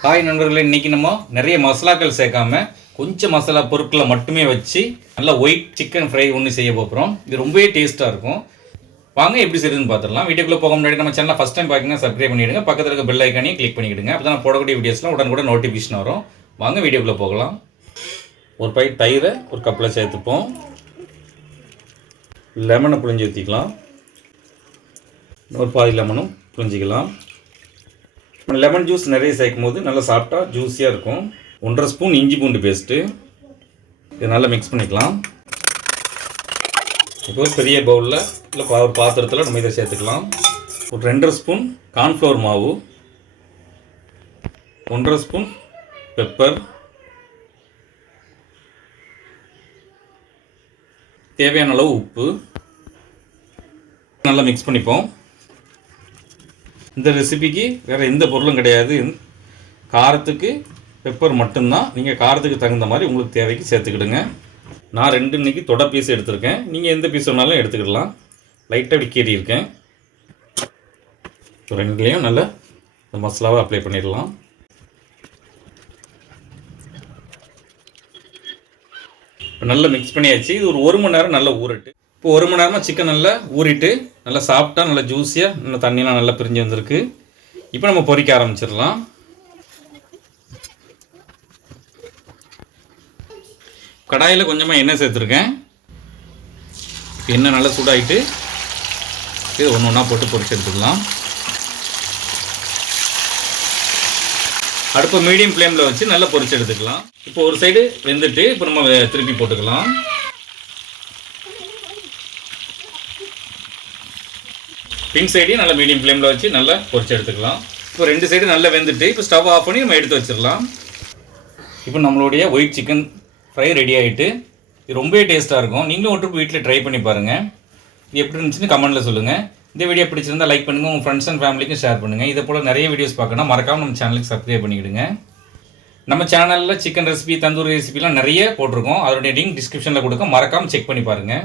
Hi நண்பர்களே இன்னைக்கு நம்ம நிறைய மசாலாக்கள் சேர்க்காம கொஞ்சம் மசாலா பொருட்களை மட்டுமே வச்சு நல்லா ஒயிட் சிக்கன் ஃப்ரை ஒன்று செய்ய போகிறோம் இது ரொம்பவே டேஸ்ட்டாக இருக்கும். வாங்க எப்படி செய்யுதுன்னு பார்த்துடலாம் வீடியோக்குள்ளே போக முன்னாடி நம்ம சேனலை ஃபஸ்ட் டைம் பார்க்கிங்கன்னா சப்ஸ்கிரைப் பண்ணிவிடுங்க பக்கத்தில் இருக்க பெல் ஐக்கானையும் கிளிக் பண்ணிவிடுங்க அப்போ தான் போடக்கூடிய வீடியோஸ்லாம் உடனுக்குடன் நோட்டிஃபிகேஷன் வரும். வாங்க வீடியோக்குள்ளே போகலாம். ஒரு பை தயிரை ஒரு கப்பில் சேர்த்துப்போம். லெமனை புழிஞ்சு ஊற்றிக்கலாம் ஒரு பாதி லெமனும் புழிஞ்சிக்கலாம். லெமன் ஜூஸ் நிறைய சேர்க்கும் போது நல்லா சாப்பிட்டா ஜூஸியாக இருக்கும். ஒன்றரை ஸ்பூன் இஞ்சி பூண்டு பேஸ்ட்டு இது நல்லா மிக்ஸ் பண்ணிக்கலாம். இப்போ ஒரு பெரிய பவுலில் இல்லை பா ஒரு பாத்திரத்தில் நம்ம இதை சேர்த்துக்கலாம். ஒரு ரெண்டரை ஸ்பூன் கார்ன்ஃப்ளவர் மாவு. ஒன்றரை ஸ்பூன் பெப்பர் தேவையான அளவு உப்பு. நல்லா மிக்ஸ் பண்ணிப்போம். இந்த ரெசிபிக்கு வேறு எந்த பொருளும் கிடையாது. காரத்துக்கு பெப்பர் மட்டும்தான். நீங்கள் காரத்துக்கு தகுந்த மாதிரி உங்களுக்கு தேவைக்கு சேர்த்துக்கிடுங்க. நான் ரெண்டு இன்றைக்கி தொட பீஸ் எடுத்திருக்கேன். நீங்கள் எந்த பீஸ் வேணாலும் எடுத்துக்கிடலாம். லைட்டாக இப்படி இருக்கேன் ரெண்டுலேயும் நல்லா இந்த மசாலாவை அப்ளை பண்ணிடலாம். இப்போ நல்லா மிக்ஸ் பண்ணியாச்சு. இது ஒரு ஒரு மணி நேரம் நல்லா ஊறட்டு. இப்போ ஒரு மணி நேரமாக சிக்கன் நல்லா ஊறிட்டு நல்லா சாப்பிட்டா நல்லா ஜூஸியாக நல்லா தண்ணியெலாம் நல்லா பிரிஞ்சு வந்திருக்கு. இப்போ நம்ம பொரிக்க ஆரம்பிச்சிடலாம். கடாயில் கொஞ்சமாக எண்ணெய் சேர்த்துருக்கேன். எண்ணெய் நல்லா சூடாகிட்டு இது ஒன்று ஒன்றா போட்டு பொறிச்சு எடுத்துக்கலாம். அடுப்பை மீடியம் ஃப்ளேமில் வச்சு நல்லா பொறிச்சு எடுத்துக்கலாம். இப்போ ஒரு சைடு வெந்துட்டு இப்போ நம்ம திருப்பி போட்டுக்கலாம். பின் சைடையும் நல்லா மீடியம் ஃப்ளேமில் வச்சு நல்லா பொறிச்சு எடுத்துக்கலாம். இப்போ ரெண்டு சைடும் நல்லா வெந்துட்டு இப்போ ஸ்டவ் ஆஃப் பண்ணி நம்ம எடுத்து வச்சிடலாம். இப்போ நம்மளுடைய ஒயிட் சிக்கன் ஃப்ரை ரெடி ஆகிட்டு இது ரொம்பவே டேஸ்ட்டாக இருக்கும். நீங்களும் ஒன்று வீட்டில் ட்ரை பண்ணி பாருங்கள் இது எப்படி இருந்துச்சுன்னு கமெண்ட்டில் சொல்லுங்கள் இந்த வீடியோ பிடிச்சிருந்தால் லைக் பண்ணுங்கள் உங்கள் ஃப்ரெண்ட்ஸ் அண்ட் ஃபேமிலிக்கும் ஷேர் பண்ணுங்கள் இதே போல் நிறைய வீடியோஸ் பார்க்கணும் மறக்காமல் நம்ம சேனலுக்கு சப்ஸ்கிரைப் பண்ணிக்கிடுங்க. நம்ம சேனலில் சிக்கன் ரெசிபி தந்தூரி ரெசிபிலாம் நிறைய போட்டிருக்கோம். அதோடைய லிங்க் டிஸ்கிரிப்ஷனில் கொடுக்க மறக்காமல் செக் பண்ணி பாருங்கள்